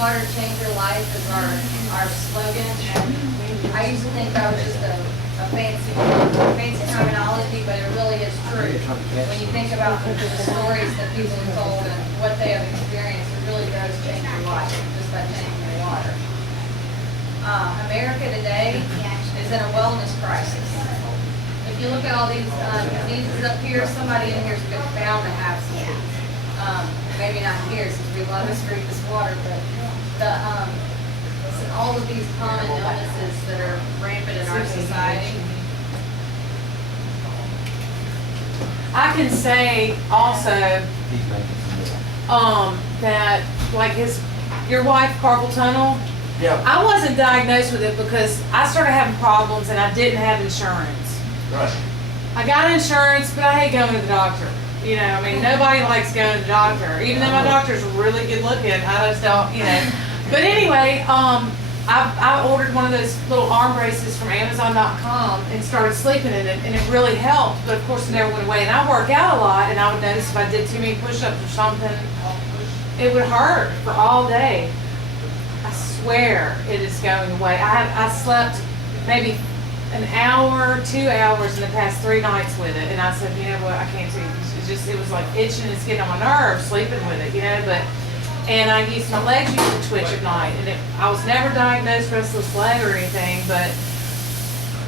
water, change your life is our slogan, and I used to think that was just a fancy terminology, but it really is true. When you think about the stories that people have told and what they have experienced, it really does change your life just by changing your water. America today is in a wellness crisis. If you look at all these diseases up here, somebody in here is bound to have some. Maybe not here since we let us drink this water, but all of these common illnesses that are rampant in our society. I can say also that like your wife carpal tunnel. Yeah. I wasn't diagnosed with it because I started having problems and I didn't have insurance. Right. I got insurance, but I hate going to the doctor. You know, I mean, nobody likes going to the doctor. Even though my doctor's really good looking, I just don't, you know. But anyway, I ordered one of those little arm braces from Amazon.com and started sleeping in it, and it really helped. But of course, it never went away. And I work out a lot, and I would notice if I did too many push-ups or something, it would hurt for all day. I swear it is going away. I slept maybe an hour, 2 hours in the past 3 nights with it, and I said, you know what, I can't do it. It was like itching, it's getting on my nerves sleeping with it, you know. But and I used my legs used to twitch at night, and I was never diagnosed restless leg or anything, but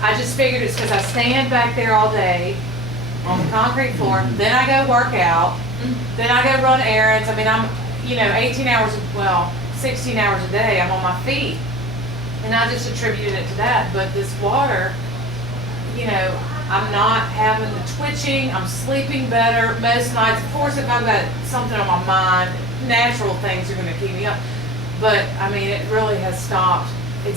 I just figured it's because I stand back there all day on the concrete floor, then I go work out, then I go run errands. I mean, I'm 18 hours, well, 16 hours a day I'm on my feet, and I just attributed it to that. But this water, I'm not having the twitching, I'm sleeping better most nights. Of course, if I've got something on my mind, natural things are going to keep me up. But, I mean, it really has stopped. It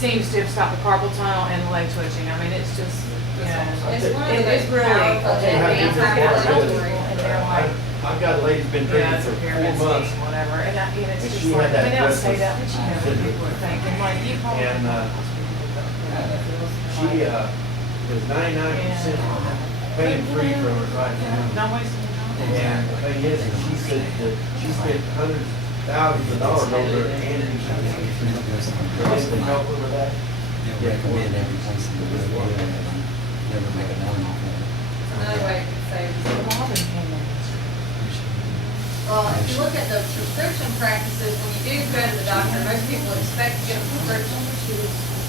seems to have stopped the carpal tunnel and the leg twitching. I mean, it's just, It's one of the it's most really, powerful and they're like, I've got a lady who's been drinking it's for a pyramid 4 months. scheme, whatever. And it's And just she like, had that they don't say restless that, but you know what people are thinking. Like, you probably And, she is 99% pain free from it right now. not wasting your time. And the thing is, she said that she spent hundreds, thousands of dollars over at Kangen. Does it help her with that? They'll recommend every place in the world, never make a known off of it. Another way to say it. Well, Well, if you look at the prescription practices, when you do go to the doctor, most people expect to get a prescription.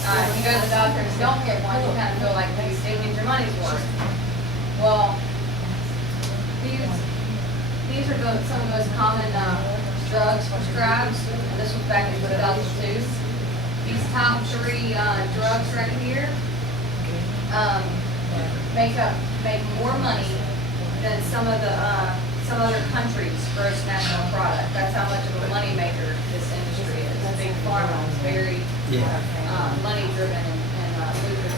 If you go to the doctor and don't get one, you kind of feel like you didn't get your money's worth. Well, these are some of the most common drugs prescribed, and this was back in 2002. These top 3 drugs right here make more money than some other countries' gross national product. That's how much of a moneymaker this industry is. Big pharma is very money driven and lucrative.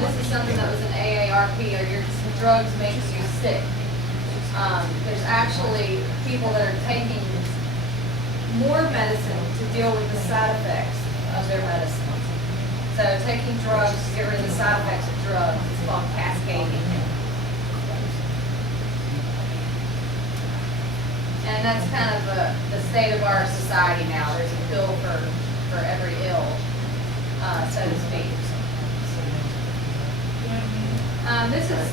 This is something that was an AARP, or your drugs makes you sick. There's actually people that are taking more medicine to deal with the side effects of their medicine. So taking drugs to get rid of the side effects of drugs is called cascading. And that's kind of the state of our society now. There's a pill for every ill, so to speak. This is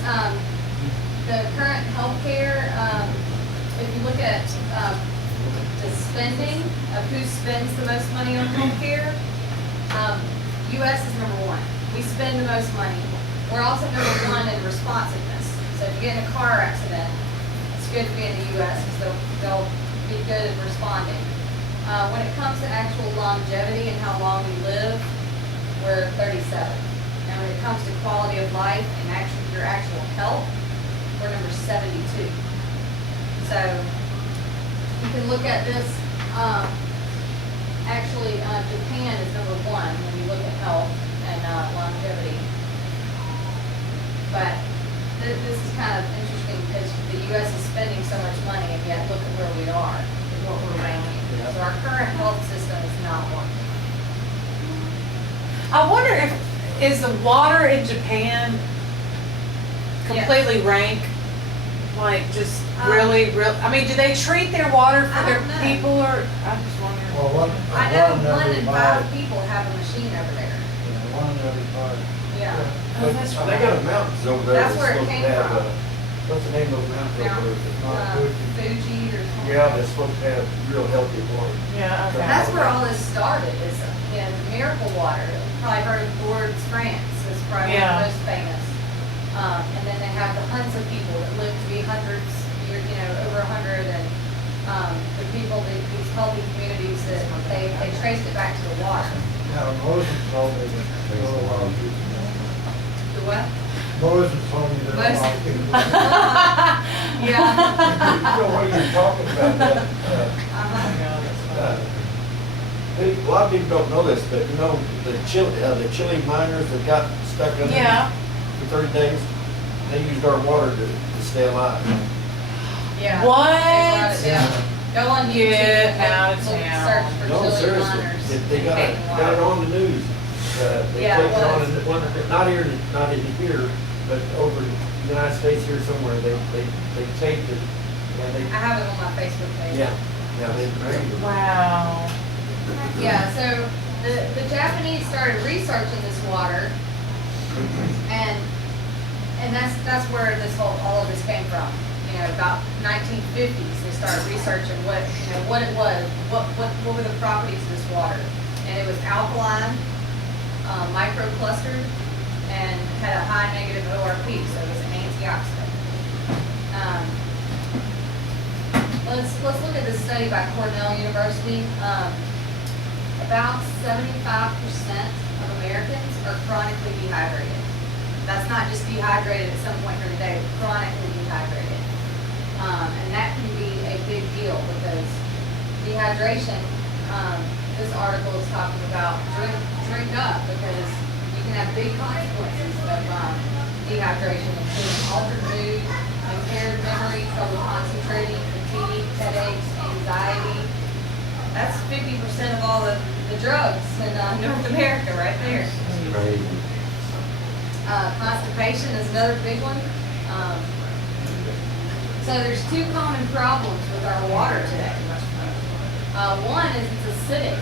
the current healthcare. If you look at the spending of who spends the most money on healthcare, U.S. is #1. We spend the most money. We're also #1 in responsiveness. So if you get in a car accident, it's good to be in the U.S. because they'll be good at responding. When it comes to actual longevity and how long we live, we're 37. Now when it comes to quality of life and your actual health, we're number 72. So you can look at this. Actually, Japan is #1 when you look at health and longevity. But this is kind of interesting because the U.S. is spending so much money, and yet look at where we are and what we're ranking. So our current health system is not working. I wonder is the water in Japan completely rank? Like, just really, I mean, do they treat their water for I their don't know. people, or, I'm just wondering. Well, I know one in 5 people have a machine over there. One in every five. Yeah. Oh, that's But they got mountains over there. That's where it supposed to came have, from. What's the name of those mountains over there? Fuji or something. Yeah, they're supposed to have real healthy water. Yeah, okay. That's where all this started, is in Miracle Water. You probably heard of Lourdes, France, is probably one Yeah. of the most famous. And then they have the Hunza people that live to be hundreds, over 100, and the people, these healthy communities that they traced it back to the water. Now, Moses told me that there were a lot of people. The what? Moses told me there were a lot of people. You Yeah. know what you're talking about, that, Uh-huh. a lot of people don't know this, but you know, the Chile miners that got stuck under Yeah. for 30 days, they used our water to stay alive. Yeah. What? Yeah. Go on YouTube. Get and out of look- town. Search for No, Chili seriously, miners. they got it taking got it water. on the news. They Yeah, taped it on was. not in here, but over in the United States here somewhere, they taped it, and they, I have it on my Facebook page. yeah, they. Wow. Yeah, so the Japanese started researching this water, and that's where all of this came from. About 1950s, they started researching what it was, what were the properties of this water, and it was alkaline, microclustered, and had a high negative ORP, so it was an antioxidant. Let's look at this study by Cornell University. About 75% of Americans are chronically dehydrated. That's not just dehydrated at some point during the day, but chronically dehydrated. And that can be a big deal because dehydration, this article is talking about drink up, because you can have big consequences of dehydration, including altered mood, impaired memory, trouble concentrating, fatigue, headaches, anxiety. That's 50% of all the drugs in North America right there. Crazy. Constipation is another big one. So there's 2 common problems with our water today. One is it's acidic.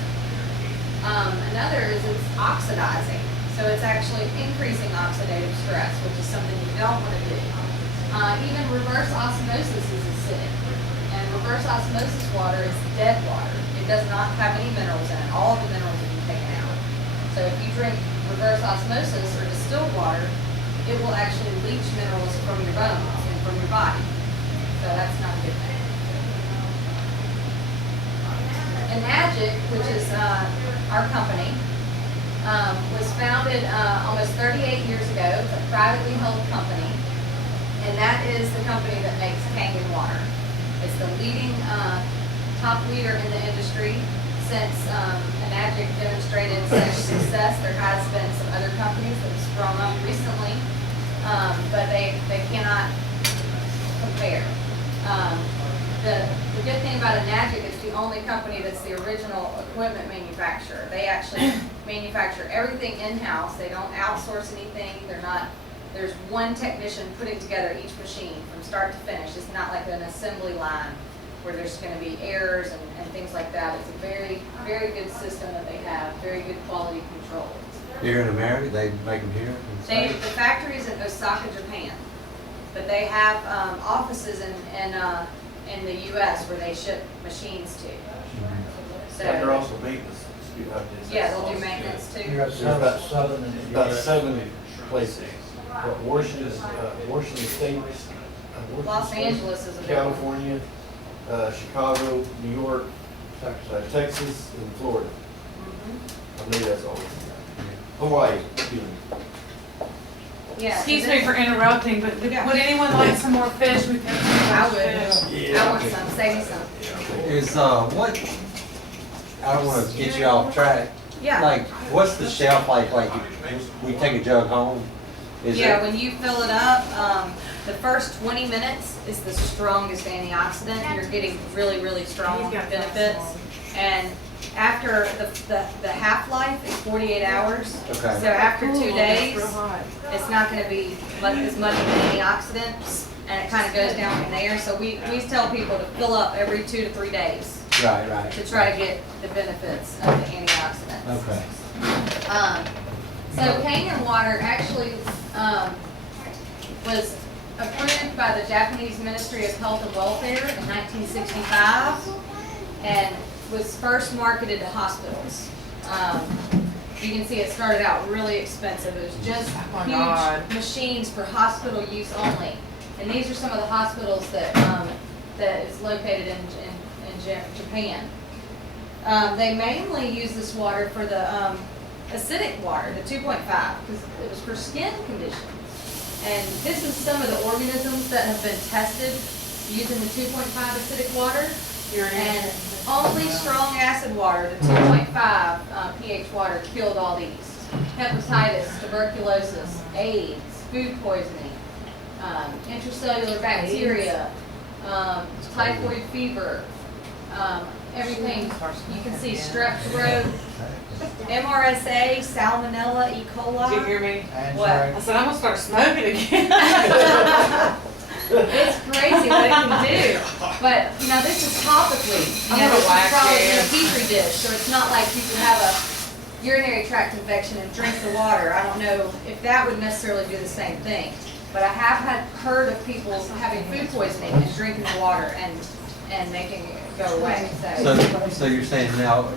Another is it's oxidizing. So it's actually increasing oxidative stress, which is something you don't want to do. Even reverse osmosis is acidic. And reverse osmosis water is dead water. It does not have any minerals in it. All of the minerals have been taken out. So if you drink reverse osmosis or distilled water, it will actually leach minerals from your bones and from your body. So that's not a good thing. Enagic, which is our company, was founded almost 38 years ago. It's a privately held company, and that is the company that makes Kangen water. It's the leading top leader in the industry. Since Enagic demonstrated such success, there has been some other companies that have sprung up recently, but they cannot compare. The good thing about Enagic is the only company that's the original equipment manufacturer. They actually manufacture everything in-house. They don't outsource anything. There's one technician putting together each machine from start to finish. It's not like an assembly line where there's going to be errors and things like that. It's a very, very good system that they have, very good quality control. Here in America, they make them here? in the States? The factory is in Osaka, Japan, but they have offices in the U.S. where they ship machines to. And they're So, also maintenance. yeah, they'll do maintenance You too. got about- seven in the About US. 7 places. Washington State, Los Angeles is a big one. California, Chicago, New York, Texas, and Florida. Mhm. I believe that's all. Hawaii, excuse me. Yeah. so Excuse me this- for interrupting, but would anyone like some more fish? We've got so I much would. fish. I want some, save me some. Is, what, I don't wanna get you off track. Yeah. Like, what's the shelf life, like, if we take a jug home? Is Yeah, it, when you fill it up, the first 20 minutes is the strongest antioxidant. You're getting really, really strong He's got benefits. And after the half-life is 48 hours. Okay. So after 2 Ooh, that's days, real hot. it's not gonna be as much of an antioxidant. and it kind of goes down from there. So we tell people to fill up every 2 to 3 days Right, right. to try to get the benefits of the antioxidants. Okay. So Kangen water actually was approved by the Japanese Ministry of Health and Welfare in 1965 and was first marketed to hospitals. You can see it started out really expensive. It was just Oh my God. huge machines for hospital use only. And these are some of the hospitals that that is located in Japan. They mainly use this water for the acidic water, the 2.5, because it was for skin conditions. And this is some of the organisms that have been tested using the 2.5 acidic water. And only strong acid water, the 2.5 pH water, killed all these. Hepatitis, tuberculosis, AIDS, food poisoning, intracellular bacteria, typhoid fever, everything. You can see strep throat, MRSA, salmonella, E. coli. Did you hear me? What? I said, I'm gonna start smoking again. It's crazy what it can do. But, you know, this is topically. You I'm know, gonna this is whack probably in a it. petri dish, so it's not like you can have a urinary tract infection and drink the water. I don't know if that would necessarily do the same thing. But I have heard of people having food poisoning and drinking the water and making it go away. So you're saying now,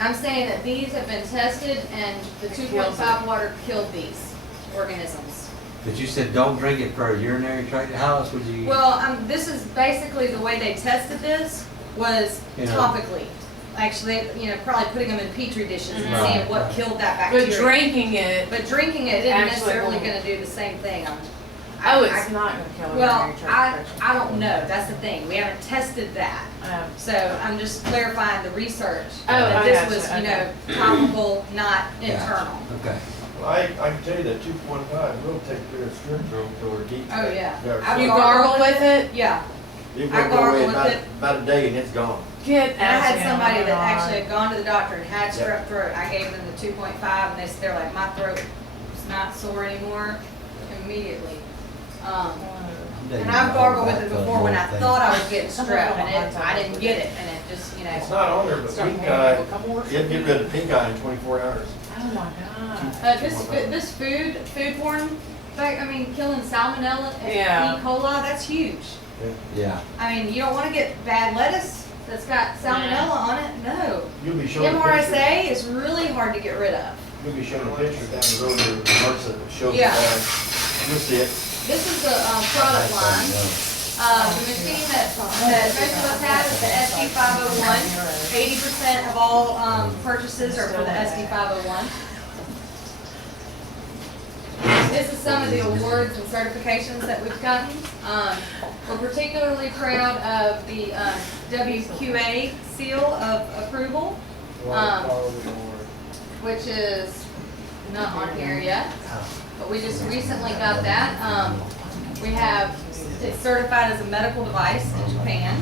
I'm saying that these have been tested and the 2.5 water killed these organisms. but you said don't drink it for a urinary tract, how else would you? Well, this is basically the way they tested this was You know. topically. Actually, you know, probably putting them in petri dishes and Right, seeing what right. killed that But bacteria. drinking it, But drinking it isn't Actually necessarily won't. gonna do the same thing. oh, it's not gonna kill a Well, urinary tract infection. I don't know, that's the thing, we haven't tested that. So I'm just clarifying the research. Oh, That I this gotcha, was, you know, okay. topical, not Yeah. internal. Okay. Well, I can tell you that 2.5 will take care of strep throat or deep. Oh, yeah. Yeah. You gargle with it? Yeah, It I will go gargle away with about, it. about a day and it's gone. Get and I had out. somebody Oh my that God. actually had gone to the doctor and had Yeah. strep throat. I gave them the 2.5 and they're like, my throat is not sore anymore immediately. And I've gargled with it before when I thought I was getting strep and I didn't get it and it just, you know. It's not on there, but Start pink paying eye, for a couple more it'll get rid of pink eye in 24 hours. Oh my God. This foodborne, I mean, killing salmonella and Yeah. E. coli, that's huge. Yeah. I mean, you don't want to get bad lettuce that's got salmonella on it, no. You'll be showing a picture. MRSA is really hard to get rid of. You'll be showing a picture down the road of Martha that shows Yeah. that. You'll see it. This is the product line. The machine that most of us have is the SD501. 80% of all purchases are for the SD501. This is some of the awards and certifications that we've gotten. We're particularly proud of the WQA seal of approval, Water quality award. which is not on here yet, but we just recently got that. It's certified as a medical device in Japan.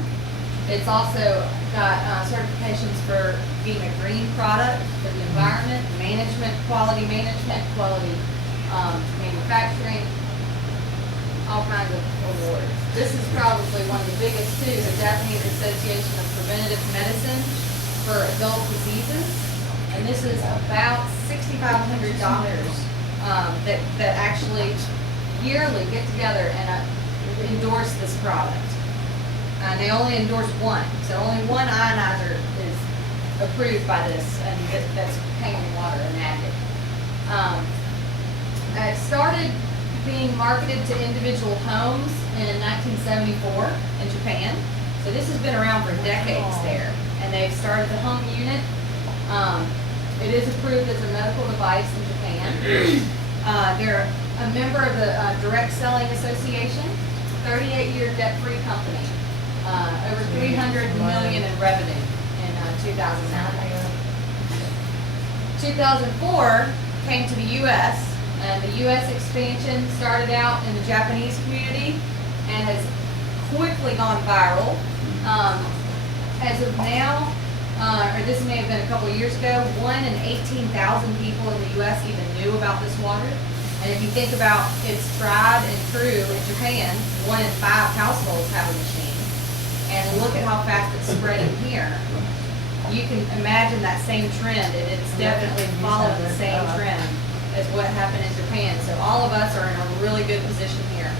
It's also got certifications for being a green product for the environment, management, quality manufacturing, all kinds of awards. This is probably one of the biggest too, the Japanese Association of Preventative Medicine for Adult Diseases. And this is about 6,500 doctors that actually yearly get together and endorse this product. And they only endorse one, so only one ionizer is approved by this, and that's Kangen water and acid. It started being marketed to individual homes in 1974 in Japan. So this has been around for decades there, and they've started the home unit. It is approved as a medical device in Japan. They're a member of the Direct Selling Association, 38-year debt-free company, over $300 million in revenue in 2009. 2004 came to the U.S. and the U.S. expansion started out in the Japanese community and has quickly gone viral. As of now, or this may have been a couple of years ago, 1 in 18,000 people in the U.S. even knew about this water. And if you think about it's tried and true in Japan, 1 in 5 households have a machine. And look at how fast it's spreading here. You can imagine that same trend, and it's definitely following the same trend as what happened in Japan. So all of us are in a really good position here.